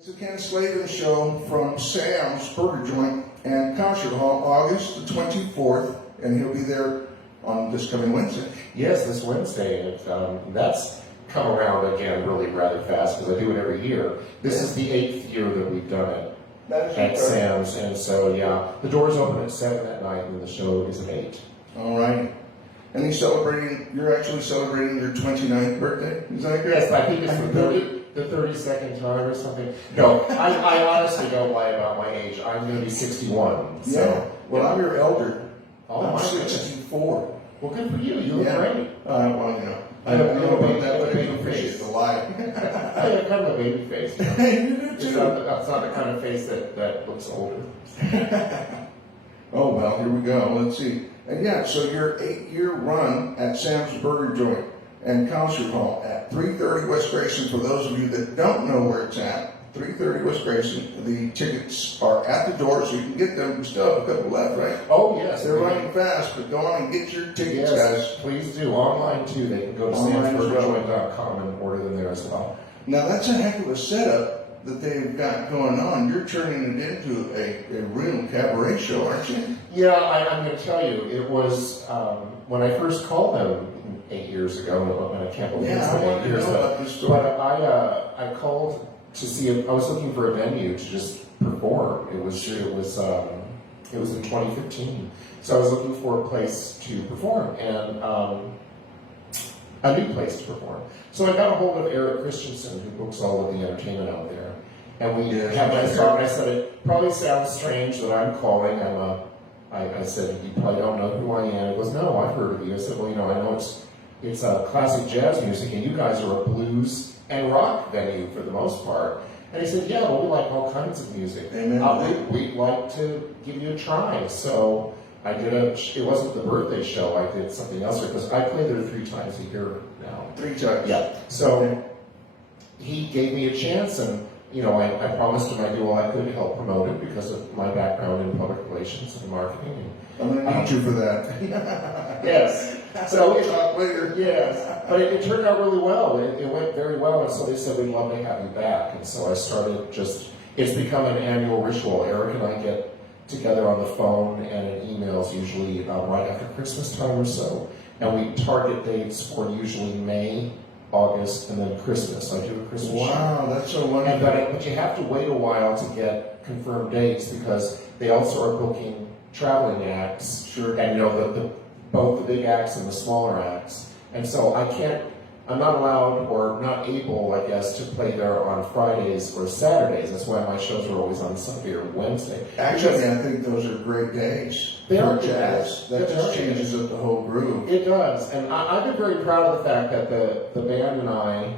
It's a Ken Slavin show from Sam's Burger Joint and Concert Hall, August the 24th, and he'll be there on this coming Wednesday. Yes, this Wednesday, and that's come around again really rather fast because I do it every year. This is the 8th year that we've done it at Sam's, and so yeah, the doors open at 7 at night and the show is at 8. All right. And you're actually celebrating your 29th birthday? Is that correct? Yes, I think it's the 32nd time or something. No, I honestly don't lie about my age. I'm going to be 61. So. Yeah. Well, I'm your elder. Oh, I'm my 64. Well, good for you. You look great. Well, you know. I don't know about that, but I appreciate the lie. I have kind of a baby face. You do too. It's not the kind of face that looks older. Oh, well, here we go. Let's see. And yeah, so your 8-year run at Sam's Burger Joint and Concert Hall at 330 West Grayson. For those of you that don't know where it's at, 330 West Grayson, the tickets are at the door, so you can get them. We still have a couple left, right? Oh, yes. They're running fast, but go on and get your tickets, Yes, guys. please do. Online, too. They can go to samsburgerjoint.com and order them there as well. Now, that's a heck of a setup that they've got going on. You're turning it into a real cabaret show, aren't you? Yeah, I'm going to tell you, it was when I first called them 8 years ago, and I can't believe it's been 8 years, but I called to see if I was looking for a venue to just perform. It was in 2015, so I was looking for a place to perform and a new place to perform. So I got a hold of Eric Christensen, who books all of the entertainment out there, and we had a nice talk. And I said, it probably sounds strange that I'm calling. I said, you probably don't know who I am. He goes, no, I've heard of you. I said, well, you know, I know it's classic jazz music, and you guys are a blues and rock venue for the most part. And he said, yeah, well, we like all kinds of music. We'd like to give you a try. So I did it wasn't the birthday show, I did something else, because I play there 3 times a year now. 3 times? Yeah. So he gave me a chance, and you know, I promised him I'd do all I could to help promote it because of my background in public relations and marketing. I'm going to need you for that. Yes. So we'll talk later. Yes, but it turned out really well. It went very well, and so they said, we'd love to have you back. And so I started it's become an annual ritual. Eric and I get together on the phone and in emails usually right after Christmas time or so, and we target dates for usually May, August, and then Christmas. I do a Christmas show. Wow, that's so wonderful. But you have to wait a while to get confirmed dates because they also are booking traveling acts. Sure. And you know, both the big acts and the smaller acts. And so I'm not allowed or not able, I guess, to play there on Fridays or Saturdays. That's why my shows are always on Sunday or Wednesday. Actually, I think those are great days for jazz. That just changes up the whole groove. It does. And I've been very proud of the fact that the band and I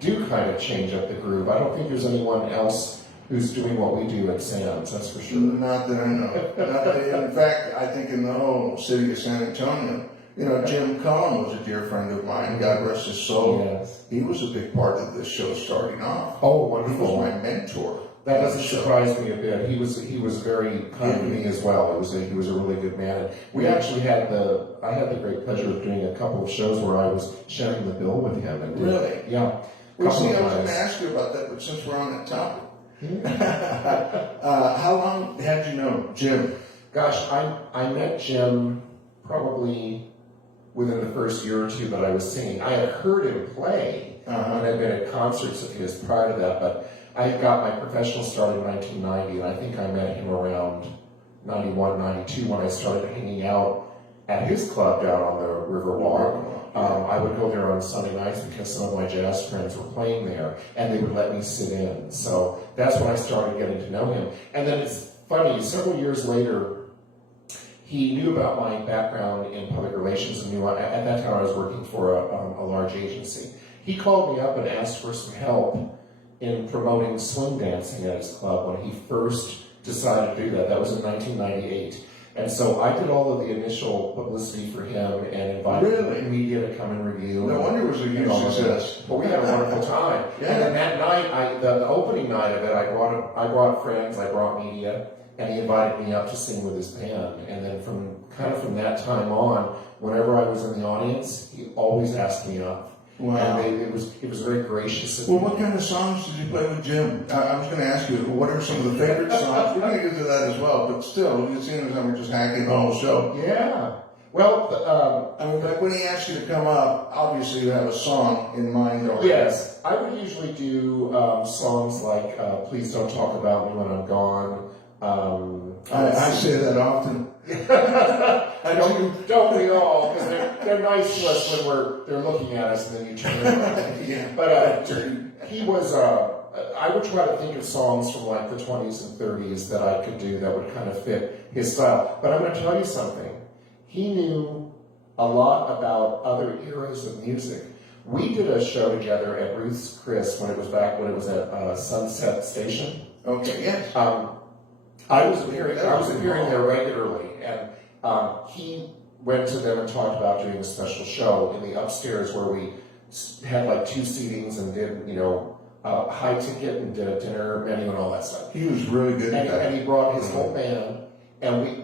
do kind of change up the groove. I don't think there's anyone else who's doing what we do at Sam's, that's for sure. Not that I know. In fact, I think in the whole city of San Antonio, you know, Jim Cullen was a dear friend of mine, God rest his soul. Yes. He was a big part of this show starting off. Oh, wonderful. He was my mentor. That doesn't surprise me a bit. He was very kind to me as well. He was a really good man. We actually I had the great pleasure of doing a couple of shows where I was sharing the bill with him. And really? Yeah. Well, see, I was going to ask you about that, but since we're on that topic, how long had you known Jim? Gosh, I met Jim probably within the first year or two that I was singing. I had heard him play, and I'd been at concerts of his prior to that, but I got my professional start in 1990, and I think I met him around 91, 92 when I started hanging out at his club down on the Riverwalk. I would go there on Sunday nights because some of my jazz friends were playing there, and they would let me sit in. So that's when I started getting to know him. And then it's funny, several years later, he knew about my background in public relations and knew at that time I was working for a large agency. He called me up and asked for some help in promoting swing dancing at his club when he first decided to do that. That was in 1998. And so I did all of the initial publicity for him and invited the media to come and review. No wonder it was a huge success. But we had a wonderful time. Yeah. And then that night, the opening night of it, I brought friends, I brought media, and he invited me up to sing with his band. And then from that time on, whenever I was in the audience, he always asked me up. Wow. And it was very gracious of Well, me. what kind of songs did you play with Jim? I was going to ask you, what are some of the favorite songs? We're going to get to that as well, but still, it seems like we're just hacking the whole show. Yeah. Well, I mean, like when he asks you to come up, obviously you have a song in mind already. yes, I would usually do songs like "Please Don't Talk About Me When I'm Gone." I say that often. Don't we all? Because they're nice to us when they're looking at us, and then you turn around. Yeah. But he was. I would try to think of songs from like the 20s and 30s that I could do that would kind of fit his style. But I'm going to tell you something. He knew a lot about other eras of music. We did a show together at Ruth's Chris when it was at Sunset Station. Okay, yes. I was appearing there regularly, and he went to them and talked about doing a special show in the upstairs where we had like 2 seatings and did, high ticket and did a dinner menu and all that stuff. He was really good at that. And he brought his whole band,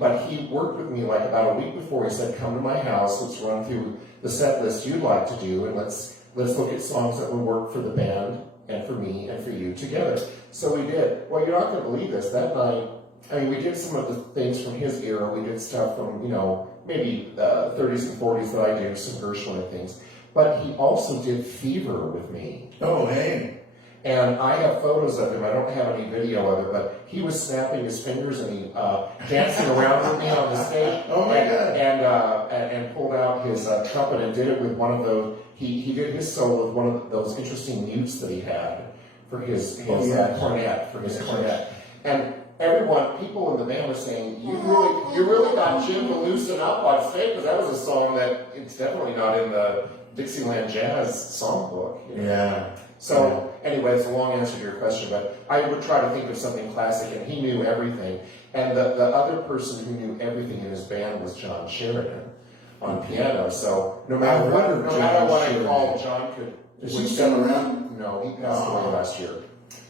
but he worked with me like about a week before. He said, "Come to my house, let's run through the set list you'd like to do, and let's look at songs that would work for the band and for me and for you together." So we did. Well, you're not going to believe this. That night, we did some of the things from his era. We did stuff from, maybe 30s and 40s that I do, some Gershwin and things. But he also did Fever with me. Oh, hey. And I have photos of him. I don't have any video of it, but he was snapping his fingers and he dancing around with me on the stage. Oh my God! And pulled out his trumpet and did it with one of those. He did his solo with one of those interesting mutes that he had for his cornet. And people in the band were saying, "You really got Jim to loosen up on stage," because that was a song that it's definitely not in the Dixieland Jazz songbook. Yeah. So, anyway, it's a long answer to your question, but I would try to think of something classic, and he knew everything. And the other person who knew everything in his band was John Sheridan on piano. So, no matter what I called, John could. Is he still around? No, he passed away last year.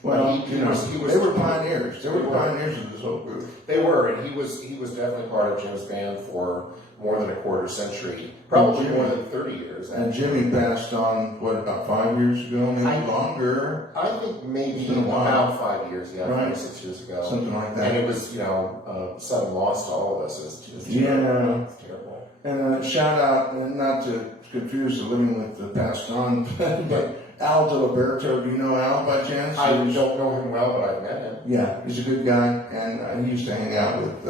Well, he was they were pioneers. They were pioneers of this whole group. They were, and he was definitely part of Jim's band for more than a quarter century, probably more than 30 years. And Jimmy passed on, about 5 years ago, maybe longer? I think maybe about 5 years, right. 5 or 6 years ago. Something like that. And it was, sudden loss to all of us. It's yeah. terrible. And shout out, and not to confuse the living with the passed on, but Al DiLiberto, do you know Al by chance? I don't know him well, but I've met him. Yeah, he's a good guy, and he used to hang out with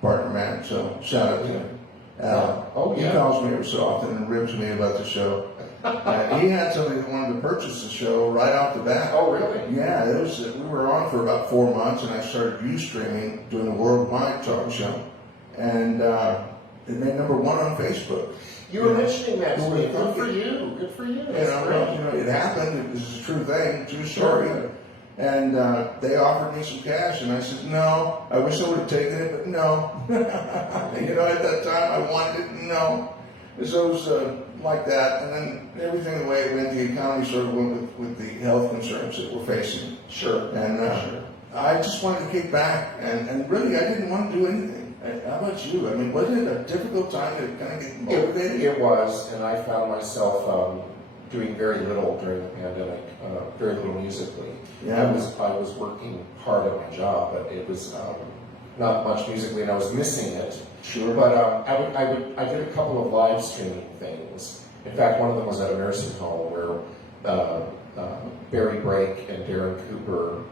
partner Matt, so shout out to him. He calls me every so often and ribs me about the show. He had somebody that wanted to purchase the show right off the bat. Oh, really? Yeah, we were on for about 4 months, and I started Ustreaming, doing a worldwide talk show, and it made #1 on Facebook. You were mentioning that to me. Good for you. Good for you. It happened. It was a true thing, true story. And they offered me some cash, and I said, no. I wish I would have taken it, but no. At that time, I wanted it, no. So it was like that. And then everything the way it went, the economy sort of went with the health concerns that we're facing. Sure. And I just wanted to kick back, and really, I didn't want to do anything. How about you? I mean, was it a difficult time to kind of get motivated? It was, and I found myself doing very little during the pandemic, very little musically. Yeah. I was working hard at my job, but it was not much musically, and I was missing it. Sure. But I did a couple of live streaming things. In fact, one of them was at a nursing home where Barry Brake and Darren Cooper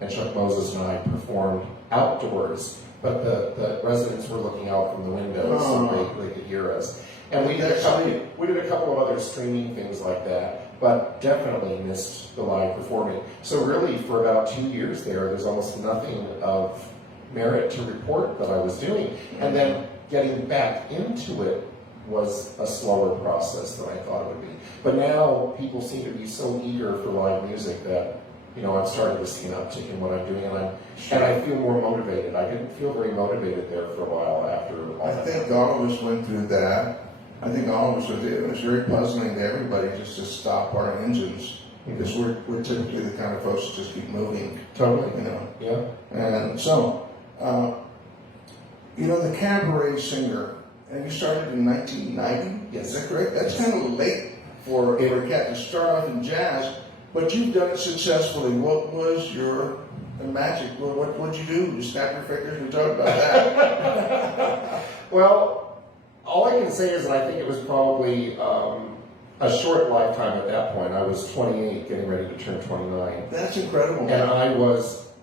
and Chuck Moses and I performed outdoors. But the residents were looking out from the windows so they could hear us. And we did a couple of other streaming things like that, but definitely missed the live performing. So really, for about 2 years there's almost nothing of merit to report that I was doing. And then getting back into it was a slower process than I thought it would be. But now people seem to be so eager for live music that I'm starting to see an uptick in what I'm doing, and I feel more motivated. I didn't feel very motivated there for a while after all I think all of us went through that. I think all of us went through it. It was very puzzling to everybody just to stop our engines, because we're typically the kind of folks that just keep moving. Totally. Yeah. And so, the cabaret singer, and you started in 1990? Yes. Is that correct? That's kind of late for a cat to start off in jazz, but you've done it successfully. What was your magic? What'd you do? You snap your fingers and talk about that? Well, all I can say is that I think it was probably a short lifetime at that point. I was 28, getting ready to turn 29. That's incredible. And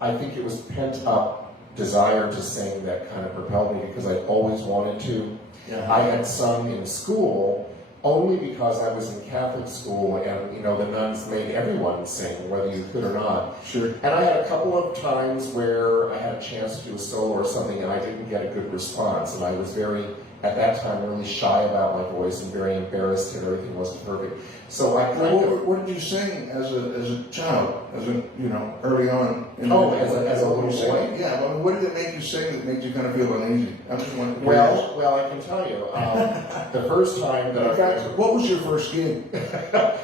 I think it was pent up desire to sing that kind of propelled me because I always wanted to. Yeah. I had sung in school only because I was in Catholic school and, you know, the nuns made everyone sing, whether you could or not. Sure. And I had a couple of times where I had a chance to do a solo or something and I didn't get a good response. And I was very, at that time, really shy about my voice and very embarrassed that everything wasn't perfect. So I kind of... What did you sing as a child, early on? As a little boy? Yeah, well, what did it make you sing that made you kind of feel uneasy? I'm just wondering. Well, I can tell you. The first time that In fact, what was your first gig?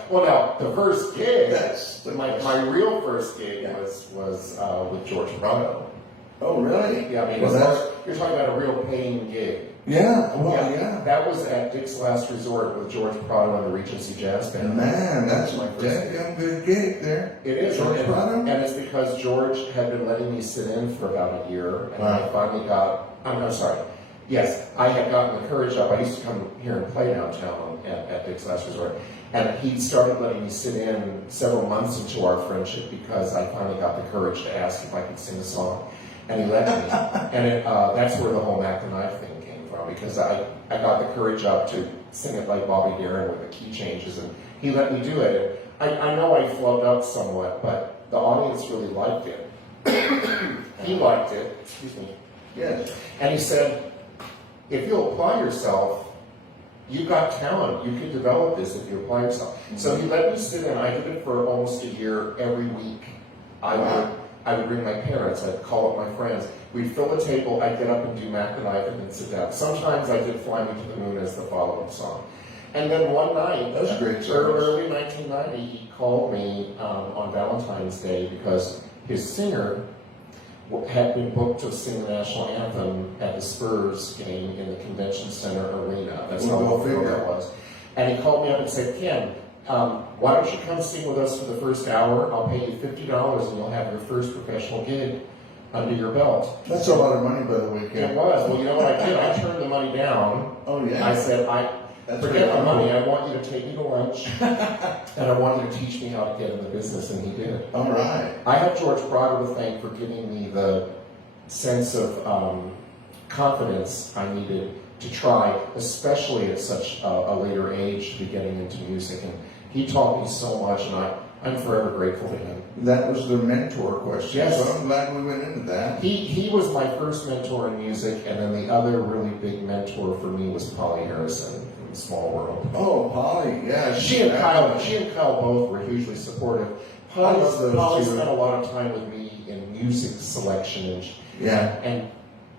Well, now, the first gig, That's my real first gig was with George Prado. Oh, really? Yeah, I mean, you're talking about a real paying gig. Yeah, well, yeah. That was at Dick's Last Resort with George Prado and the Regency Jazz Band. Man, that's my a first damn good gig there. It is. George Prado? And it's because George had been letting me sit in for about a year, and Wow. I finally I had gotten the courage up. I used to come here and play downtown at Dick's Last Resort. And he started letting me sit in several months into our friendship because I finally got the courage to ask if I could sing a song. And he let me. And that's where the whole Mac and I thing came from, because I got the courage up to sing it like Bobby Darin with the key changes, and he let me do it. And I know I flubbed up somewhat, but the audience really liked it. He liked it, excuse me. Yes. And he said, if you'll apply yourself, you've got talent. You can develop this if you apply yourself. Mm-hmm. So he let me sit in. I did it for almost a year every week. I would bring my parents, I'd call up my friends. We'd fill a table, I'd get up and do Mac the Knife and then sit down. Sometimes I did Fly Me to the Moon as the follow-up song. And then one night, that was great early 1990, he called me on Valentine's Day because his singer had been booked to sing the national anthem at the Spurs game in the Convention Center Arena. That's how well that was. And he called me up and said, Ken, why don't you come sing with us for the first hour? I'll pay you $50 and you'll have your first professional gig under your belt. That's a lot of money, by the way, Ken. It was. Well, you know what I did? I turned the money down. Oh, yeah. I said, forget the money. I want you to take me to lunch and I want you to teach me how to get in the business, and he did. All right. I have George Prado to thank for giving me the sense of confidence I needed to try, especially at such a later age, to be getting into music. And he taught me so much, and I'm forever grateful to him. That was the mentor question. Yes. So I'm glad we went into that. He was my first mentor in music, and then the other really big mentor for me was Polly Harrison from Small World. Oh, Polly, yeah. She and Kyle both were hugely supportive. Polly spent a lot of time with me in music selection, and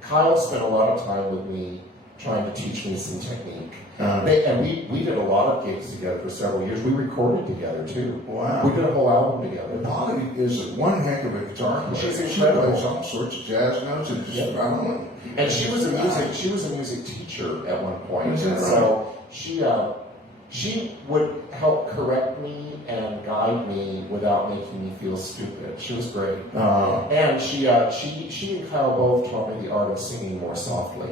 Kyle spent a lot of time with me trying to teach me some technique. And we did a lot of gigs together for several years. We recorded together too. Wow. We did a whole album together. Polly is one heck of a guitar player. She's incredible. She plays all sorts of jazz notes and just I don't know. And she was a music teacher at one point. Is that And so she would help correct me and guide me without making me feel stupid. She was great. And she and Kyle both taught me the art of singing more softly.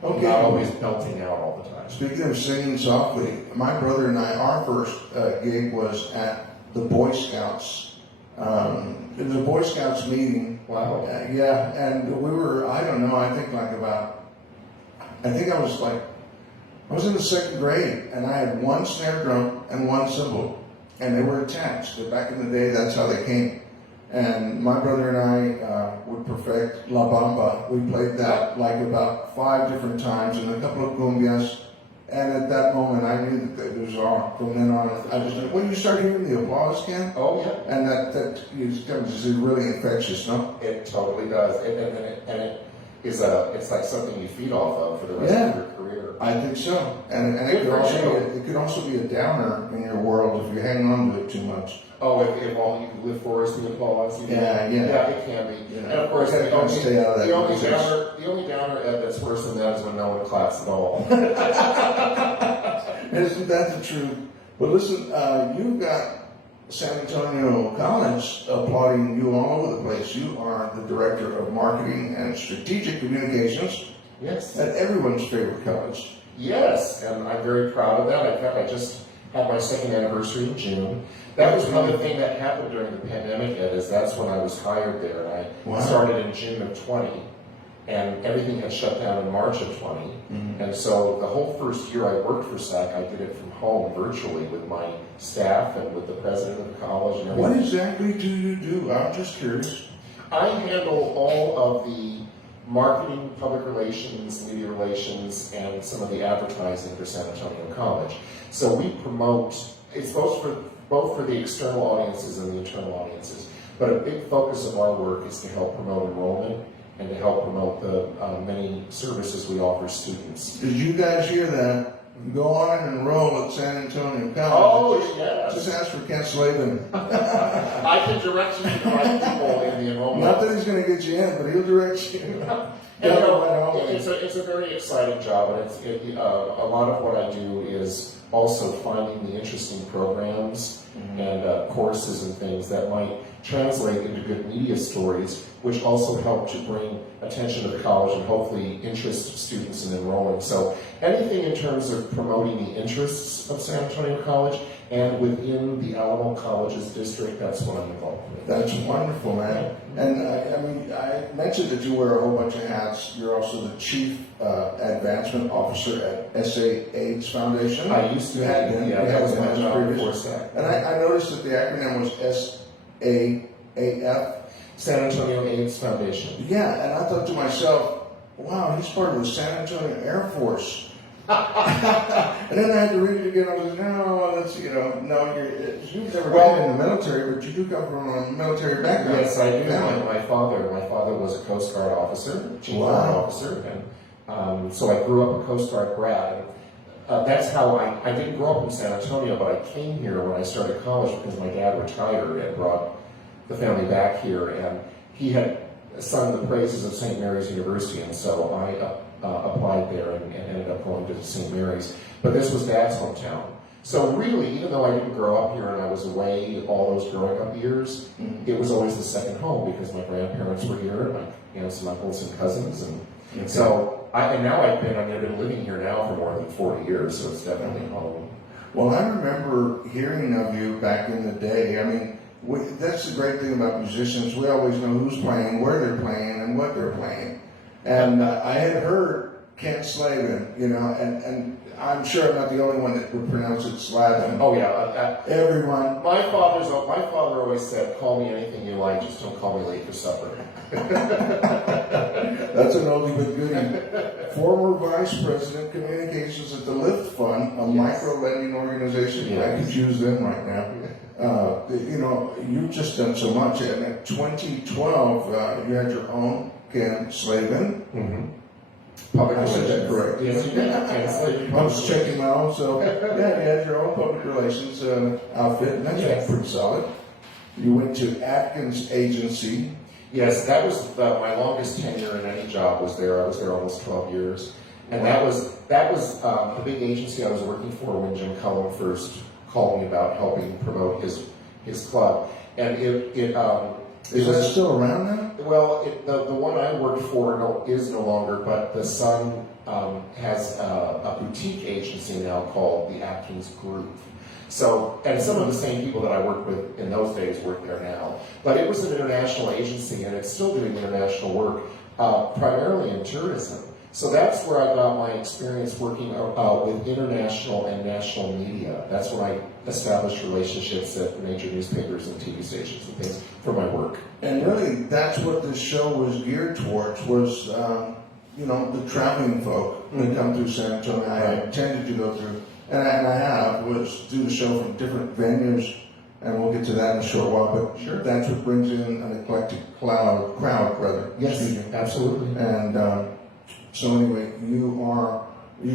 Okay. Not always belting out all the time. Speaking of singing softly, my brother and I, our first gig was at the Boy Scouts. It was a Boy Scouts meeting. Wow. Yeah, and we were, I don't know, I was in the second grade, and I had one snare drum and one cymbal, and they were attached. But back in the day, that's how they came. And my brother and I would perfect La Bamba. We played that like about 5 different times and a couple of cumbias. And at that moment, I knew that it was on. From then on, I was like, when you start hearing the applause, Ken? Oh, yeah. And that is really infectious, no? It totally does. It's like something you feed off of for the rest of your career. I think so. And it could also be a downer in your world if you hang on to it too much. Oh, if all you can live for is the applause. Yeah, it can be. Yeah. And of course, the only downer that's worse than that is when no one claps at all. Isn't that the truth? Well, listen, you've got San Antonio College applauding you all over the place. You are the Director of Marketing and Strategic Communications Yes. at everyone's favorite college. Yes, and I'm very proud of that. In fact, I just had my second anniversary in June. That was another thing that happened during the pandemic, Ed, is that's when I was hired there. And I started in June of 20, and everything had shut down in March of 20. Mm-hmm. And so the whole first year I worked for SAC, I did it from home virtually with my staff and with the president of the college and everything. What exactly do you do? I'm just curious. I handle all of the marketing, public relations, media relations, and some of the advertising for San Antonio College. So we promote, it's both for the external audiences and the internal audiences, but a big focus of our work is to help promote enrollment and to help promote the many services we offer students. Did you guys hear that? Go on and enroll at San Antonio College. Oh, yes. Just ask for Kent Slavin. I can direct you to the right people in the enrollment. Not that he's going to get you in, but he'll direct you. And, it's a very exciting job, and a lot of what I do is also finding the interesting programs and courses and things that might translate into good media stories, which also help to bring attention to the college and hopefully interest students in enrolling. So anything in terms of promoting the interests of San Antonio College and within the Alamo Colleges district, that's what I'm involved with. That's wonderful, man. And I mentioned that you wear a whole bunch of hats. You're also the Chief Advancement Officer at SA AIDS Foundation. I used to have been. Yeah, that was my job before SAC. And I noticed that the acronym was SAAF. San Antonio AIDS Foundation. Yeah, and I thought to myself, wow, he's part of the San Antonio Air Force. And then I had to read it again. I was like, no, that's, you've never been in the military, but you do come from a military background. Yes, I do. My father was a Coast Guard officer, Chief Guard officer, and so I grew up a Coast Guard grad. That's how I didn't grow up in San Antonio, but I came here when I started college because my dad retired and brought the family back here, and he had sung the praises of St. Mary's University, and so I applied there and ended up going to St. Mary's. But this was Dad's hometown. So really, even though I didn't grow up here and I was away all those growing up years, it was always the second home because my grandparents were here, and my aunts and uncles and cousins, and so I've been living here now for more than 40 years, so it's definitely home. Well, I remember hearing of you back in the day. I mean, that's the great thing about musicians. We always know who's playing, where they're playing, and what they're playing. And I had heard Kent Slavin, and I'm sure I'm not the only one that would pronounce it Slavin. Oh yeah, everyone. My father always said, "Call me anything you like, just don't call me late for supper." That's an oldie but goodie. Former Vice President Communications at the Lift Fund, a micro-lending organization. Yes. I could use them right now. You've just done so much. And in 2012, you had your own Kent Slavin. Public I said that correct. Yes, you did. I was checking my own, so yeah, you had your own public relations outfit, and that's pretty solid. You went to Atkins Agency. Yes, that was my longest tenure in any job was there. I was there almost 12 years. And that was the big agency I was working for when Jim Cullum first called me about helping promote his club. And is that still around now? Well, the one I worked for is no longer, but the son has a boutique agency now called the Atkins Group. So, and some of the same people that I worked with in those days work there now. But it was an international agency, and it's still doing international work, primarily in tourism. So that's where I got my experience working with international and national media. That's when I established relationships at major newspapers and TV stations and things for my work. And really, that's what this show was geared towards, was, the traveling folk that come through San Antonio. I intended to go through, and I have, was do the show from different venues, and we'll get to that in a short while, but sure. That's what brings in an eclectic crowd, rather. Yes, absolutely. And so anyway, you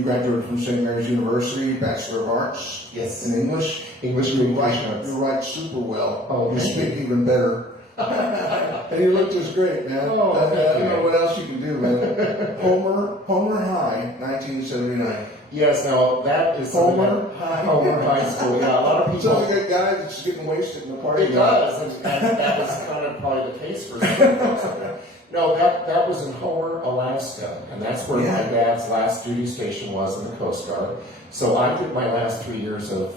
graduated from St. Mary's University, Bachelor of Arts. Yes. In English. You write super well. Oh, you speak even better. And you look just great, man. I don't know what else you can do, man. Homer High, 1979. Yes, now that is Homer High. Homer High School. Yeah, a lot of people. Sounds like a guy that's getting wasted in the party. It does, and that was kind of probably the case for some folks out there. No, that was in Homer, Alaska, and that's where my dad's last duty station was in the Coast Guard. So I did my last 3 years of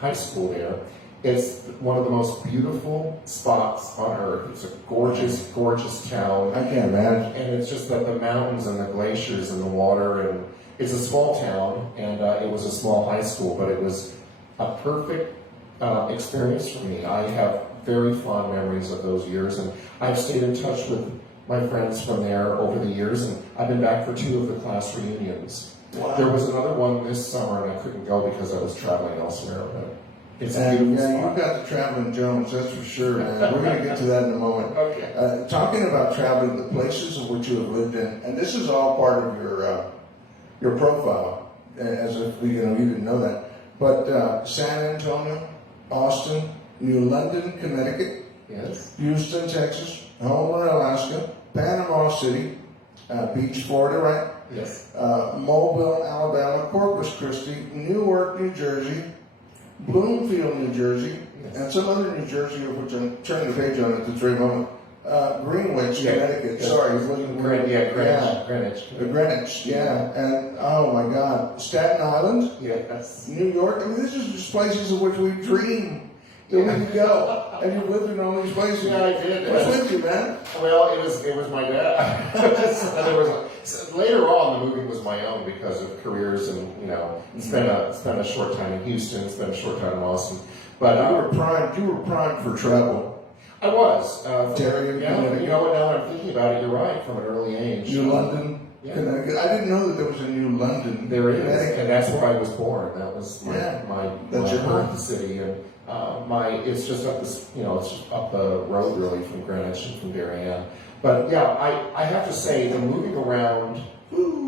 high school there. It's one of the most beautiful spots on earth. It's a gorgeous, gorgeous town. I can't imagine. And it's just the mountains and the glaciers and the water, and it's a small town, and it was a small high school, but it was a perfect experience for me. I have very fond memories of those years, and I've stayed in touch with my friends from there over the years, and I've been back for 2 of the class reunions. Wow. There was another one this summer, and I couldn't go because I was traveling elsewhere, but it's a beautiful yeah, spot. you've got the traveling Jones, that's for sure, man. We're going to get to that in a moment. Okay. Talking about traveling, the places in which you have lived in, and this is all part of your profile, as if you didn't know that. But San Antonio, Austin, New London, Connecticut, Yes. Houston, Texas, Homer, Alaska, Panama City, Beach, Florida, right? Yes. Mobile, Alabama, Corpus Christi, Newark, New Jersey, Bloomfield, New Jersey, and some other New Jersey, of which I'm turning the page on at this very moment. Greenwich, Connecticut. Yes. Sorry, it wasn't Greenwich. Greenwich, yeah. And oh my God, Staten Island, Yes. New York. I mean, these are just places of which we dream that we could go. And you've lived in all these places. Yeah, I did. What's with you, man? Well, it was my dad. Later on, the moving was my own because of careers, and spent a short time in Houston, spent a short time in Austin. But You were primed for travel. I was. Terry, you know what? Now that I'm thinking about it, you're right. From an early age. New London, Yeah. Connecticut. I didn't know that there was a New London. There is, Connecticut. and that's where I was born. That was my That's your birth birth. city, and it's just up this, it's just up the road really from Greenwich and from Darien. But yeah, I have to say the moving around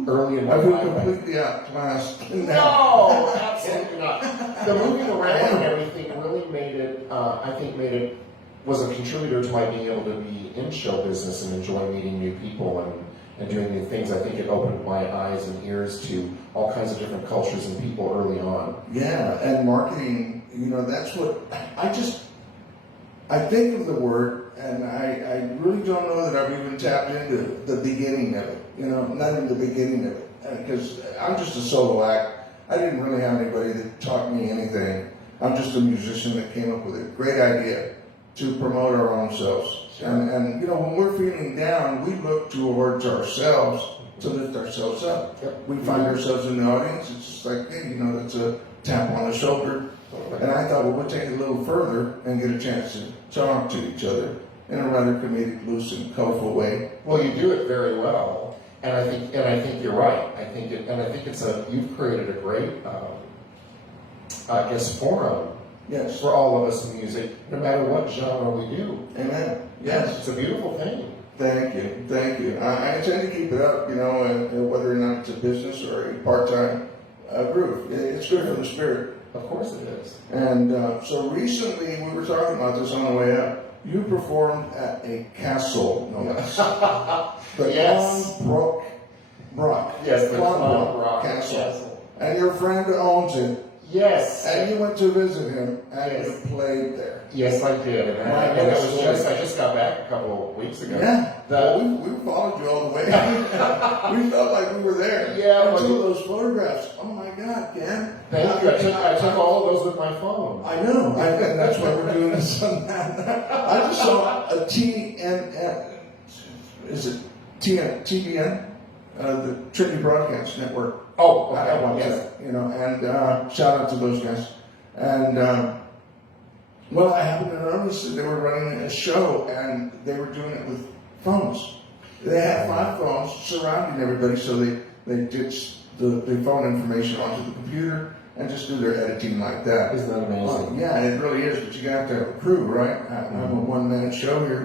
early in my I feel life. completely outclassed. No, absolutely not. The moving around and everything really made it. I think was a contributor to my being able to be in show business and enjoy meeting new people and doing new things. I think it opened my eyes and ears to all kinds of different cultures and people early on. Yeah, and marketing, that's what I think of the word, and I really don't know that I've even tapped into the beginning of it, not in the beginning of it, because I'm just a solo act. I didn't really have anybody that taught me anything. I'm just a musician that came up with a great idea to promote our own selves. Sure. And when we're feeling down, we look towards ourselves to lift ourselves up. Yep. We find ourselves in the audience. It's just like, hey, that's a tap on the shoulder. And I thought, well, we'll take it a little further and get a chance to talk to each other in a rather comedic, loose, and colorful way. Well, you do it very well, and I think you're right. I think you've created a great, forum. Yes. For all of us in music, no matter what genre we do. Amen. Yes. It's a beautiful thing. Thank you. I tend to keep it up, and whether or not it's a business or a part-time group. It's good for the spirit. Of course it is. And so recently, we were talking about this on the way up. You performed at a castle, no less. The Yes. Brock. Yes, the Brock Castle. Castle. And your friend owns it. Yes. And you went to visit him and Yes. you played there. Yes, I did. And I just got back a couple of weeks ago. Yeah. We followed you all the way. We felt like we were there. Yeah, And but two of those photographs. Oh my God, Ken. Thank you. I took all of those with my phone. I know. And that's why we're doing this on that. I just saw a TBN? The Trinity Broadcast Network. Oh, That okay. one, Yes. and shout out to those guys. And I happened to notice that they were running a show, and they were doing it with phones. They had 5 phones surrounding everybody, so they ditched the phone information onto the computer and just do their editing like that. Isn't that amazing? Yeah, it really is, but you got to have a crew, right? I'm a one-man show here,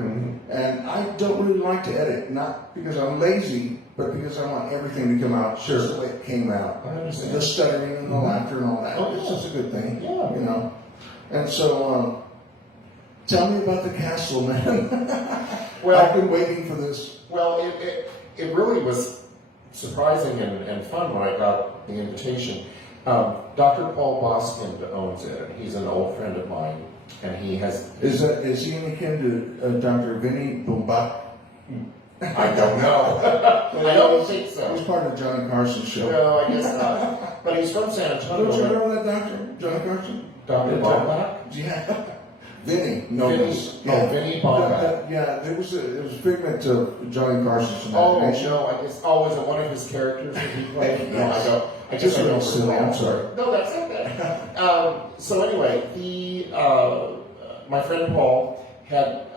and I don't really like to edit, not because I'm lazy, but because I want everything to come out just the way it came out. I understand. The stuttering and the laughter and all that. Oh, It's yeah. just a good thing, Yeah. And so, tell me about the castle, man. Well, I've been waiting for this. Well, it really was surprising and fun when I got the invitation. Dr. Paul Boskind owns it. He's an old friend of mine, and he has. Is he any kin to Dr. Vinny Bumba? I don't know. I don't think so. He's part of Johnny Carson's show. No, I guess not. But he's from San Antonio. Don't you know that doctor, Johnny Carson? Dr. Bombach? Yeah. Vinny. Vinny Bombach. Yeah, it was a figment of Johnny Carson's Oh, imagination. no, I guess. Oh, was it one of his characters that he played? No, I don't. I Just guess I don't silly, recall. I'm sorry. No, that's okay. So anyway, my friend Paul had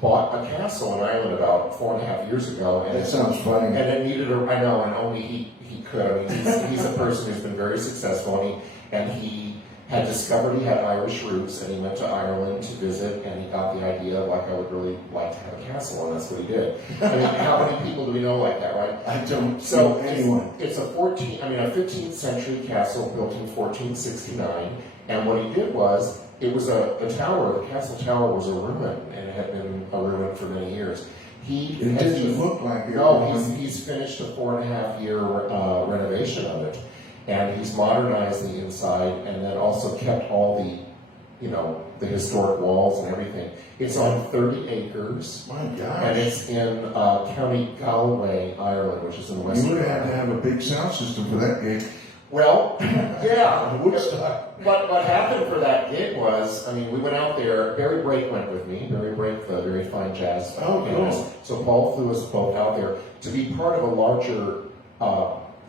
bought a castle in Ireland about 4.5 years ago, and That sounds funny. and it needed I know, and only he could. I mean, he's a person who's been very successful, and he had discovered he had Irish roots, and he went to Ireland to visit, and he got the idea, like, I would really like to have a castle, and that's what he did. I mean, how many people do we know like that, right? I don't So know anyone. it's a 15th century castle built in 1469, and what he did was, it was a tower. The castle tower was a ruin, and it had been a ruin for many years. It didn't look like it. No, he's finished a 4.5-year renovation of it, and he's modernized the inside, and then also kept all the historic walls and everything. It's on 30 acres. My gosh. And it's in County Galway, Ireland, which is in the west. You would have had to have a big sound system for that gig. Well, yeah. Woodstock. What happened for that gig was, I mean, we went out there. Barry Brake went with me. Barry Brake, the very fine jazz pianist. Cool. So Paul flew us both out there to be part of a larger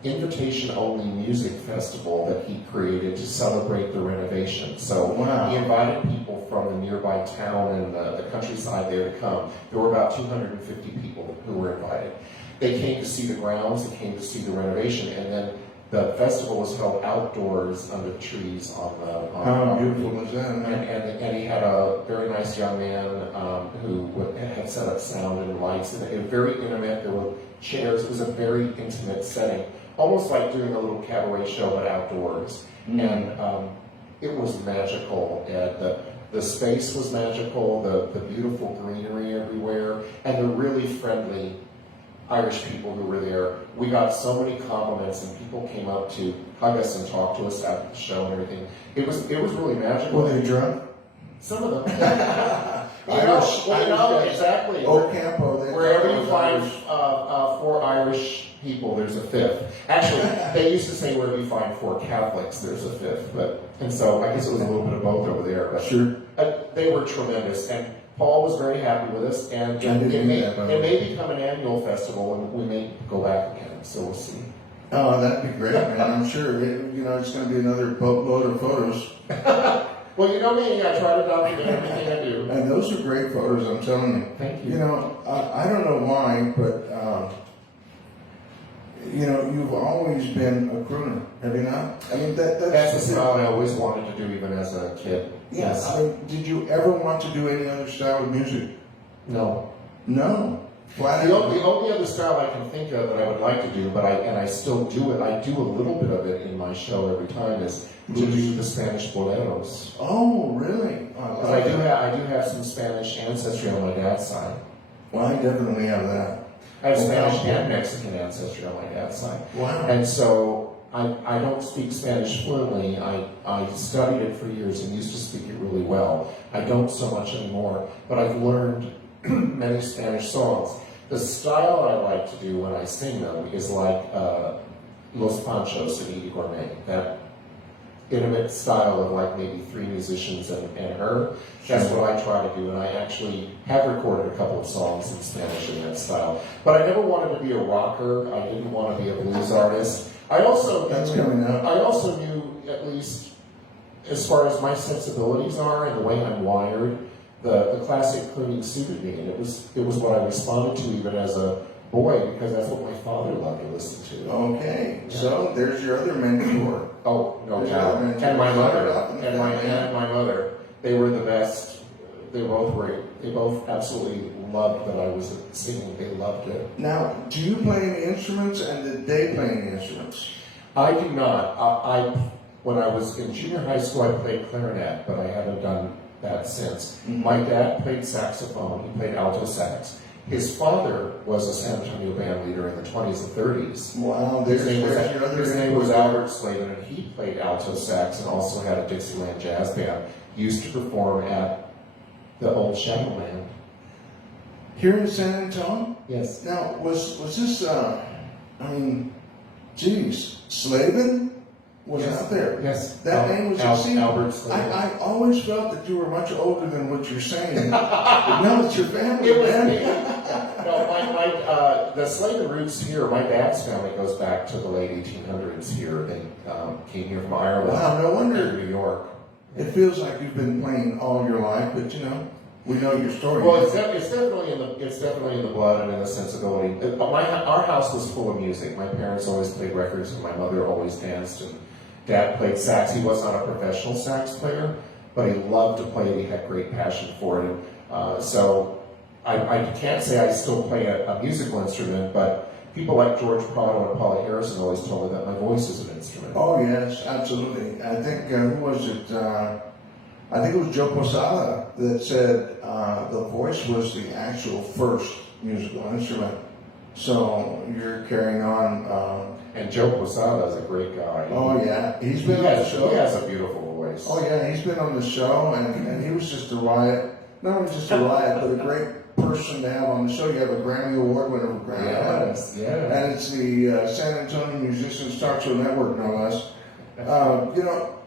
invitation-only music festival that he created to celebrate the renovation. So he invited people from the nearby town and the countryside there to come. There were about 250 people who were invited. They came to see the grounds, they came to see the renovation, and then the festival was held outdoors under the trees on the How beautiful was that? and he had a very nice young man who had set up sound and lights, and it was very intimate. There were chairs. It was a very intimate setting, almost like doing a little cabaret show but outdoors. And it was magical. And the space was magical. The beautiful greenery everywhere, and the really friendly Irish people who were there. We got so many compliments, and people came up to hug us and talk to us after the show and everything. It was really magical. Were they drunk? Some of them. Exactly. Ocampo. Wherever you find 4 Irish people, there's a 5th. Actually, they used to say wherever you find 4 Catholics, there's a 5th. And so I guess it was a little bit of both over there. But Sure. They were tremendous, and Paul was very happy with us, and it may become an annual festival, and we may go back again, so we'll see. Oh, that'd be great, man. I'm sure. It's going to be another boatload of photos. Well, you know me, I try to document everything I do. And those are great photos, I'm telling you. Thank you. I don't know why, but, you've always been a crooner, have you not? I mean, that's the style I always wanted to do, even as a kid. Yes. I mean, did you ever want to do any other style of music? No. No. The only other style I can think of that I would like to do, but I still do it, I do a little bit of it in my show every time, is to do the Spanish boleros. Oh, really? Because I do have some Spanish ancestry on my dad's side. Well, I definitely have that. I have Spanish and Mexican ancestry on my dad's side. Wow. And so I don't speak Spanish fluently. I studied it for years and used to speak it really well. I don't so much anymore, but I've learned many Spanish songs. The style I like to do when I sing them is like Los Panchos and Edie Gourmet, that intimate style of like maybe 3 musicians and her. That's what I try to do, and I actually have recorded a couple of songs in Spanish in that style. But I never wanted to be a rocker. I didn't want to be a blues artist. I also knew, at least as far as my sensibilities are and the way I'm wired, the classic crooning suited me, and it was what I responded to even as a boy, because that's what my father loved to listen to. Okay, so there's your other mentor. Oh, no doubt. And my mother, and my mother, they were the best. They both absolutely loved that I was singing. They loved it. Now, do you play any instruments, and did they play any instruments? I do not. When I was in junior high school, I played clarinet, but I haven't done that since. My dad played saxophone. He played alto sax, His father was a San Antonio band leader in the 20s and 30s. Wow, His name there's was Albert Slavin, and he played alto sax and also had a Dixieland jazz band. He used to perform at the old Shadowland. Here in San Antonio? Yes. Now, was this, Slavin was out there. Yes. That name was Albert Slavin. I always felt that you were much older than what you're saying. No, it's your family, It was man. me. No, the Slavin roots here, my dad's family goes back to the late 1800s here. They came here from Ireland. Wow, no wonder. And New York. It feels like you've been playing all your life, but we know your story. Well, it's definitely in the blood and in the sensibility. Our house was full of music. My parents always played records, and my mother always danced. And Dad played sax. He was not a professional sax player, but he loved to play. He had great passion for it. And, so I can't say I still play a musical instrument, but people like George Prado and Paula Harrison always told me that my voice is an instrument. Oh yes, absolutely. I think who was it? I think it was Joe Posada that said the voice was the actual first musical instrument. So you're carrying on. And Joe Posada is a great guy. Oh yeah, he's been on the show. He has a beautiful voice. Oh yeah, he's been on the show, and he was just a riot. Not only just a riot, but a great person to have on the show. You have a Grammy Award winner for Grammy. Yes, yeah. And it's the San Antonio Musicians Talk Show Network, no less.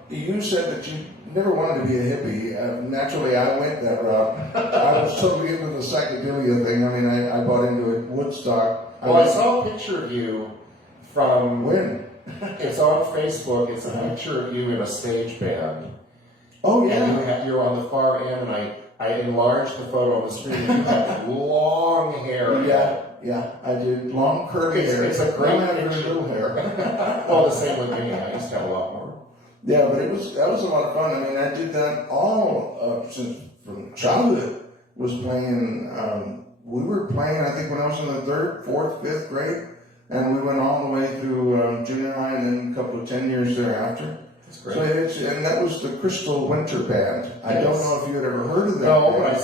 You said that you never wanted to be a hippie. Naturally, I went that route. I was totally into the psychedelia thing. I mean, I bought into it. Woodstock. Well, I saw a picture of you from... When? It's on Facebook. It's a picture of you in a stage band. Oh, yeah. And you're on the far end, and I enlarged the photo on the screen. You had long hair. Yeah, I did. Long curly hair. It's a great I picture. had little hair. Well, the same with me. I used to have a lot more. Yeah, but that was a lot of fun. I mean, I did that all since from childhood. Was playing. We were playing. I think when I was in the 3rd, 4th, 5th grade, and we went all the way through junior high, and then a couple of 10 years thereafter. That's great. So and that was the Crystal Winter Band. I don't know if you had ever heard of that. No, band. but I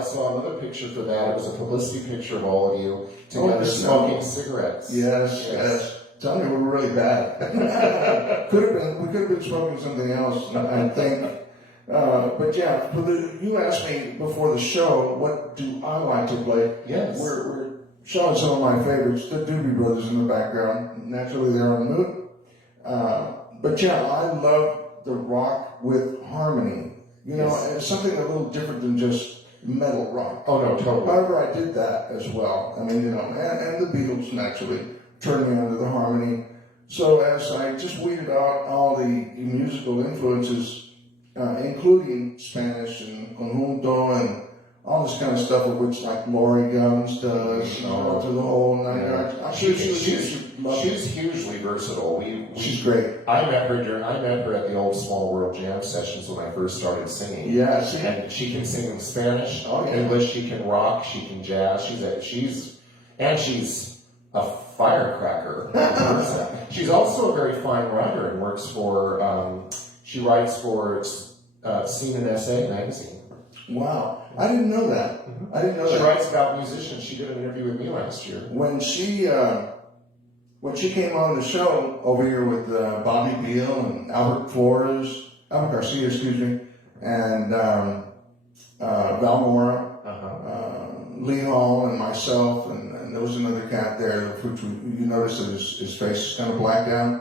saw another picture for that. It was a publicity picture of all of you together smoking cigarettes. Yes. Tell me, we were really bad. We could have been smoking something else, I think. But yeah, you asked me before the show, what do I like to play? Yes. We're showing some of my favorites, the Doobie Brothers in the background. Naturally, they're on the move. But yeah, I love the rock with harmony. It's something a little different than just metal rock. Oh no, totally. However, I did that as well. I mean, and the Beatles naturally turned me onto the harmony. So as I just weeded out all the musical influences, including Spanish and conjunto and all this kind of stuff, of which like Lori Guns does, to the whole nine yards. I'm sure she's hugely versatile. She's great. I met her at the old Small World Jam sessions when I first started singing. Yeah, and she can sing in Spanish, English. She can rock. She can jazz. She's a firecracker. She's also a very fine writer and works for. She writes for Scene and SA magazine. Wow, I didn't know that. She writes about musicians. She did an interview with me last year. When she came on the show over here with Bobby Beal and Albert Garcia, excuse me, and Val Mora, Lee Hall, and myself, and there was another cat there. Which you notice that his face is kind of blacked out.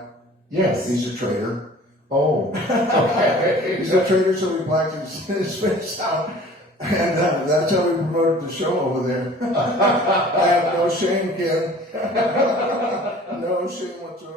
Yes, he's a traitor. Oh, okay. He's a traitor, so we blacked his face out. And that's how we promoted the show over there. I have no shame, Ken. No shame whatsoever.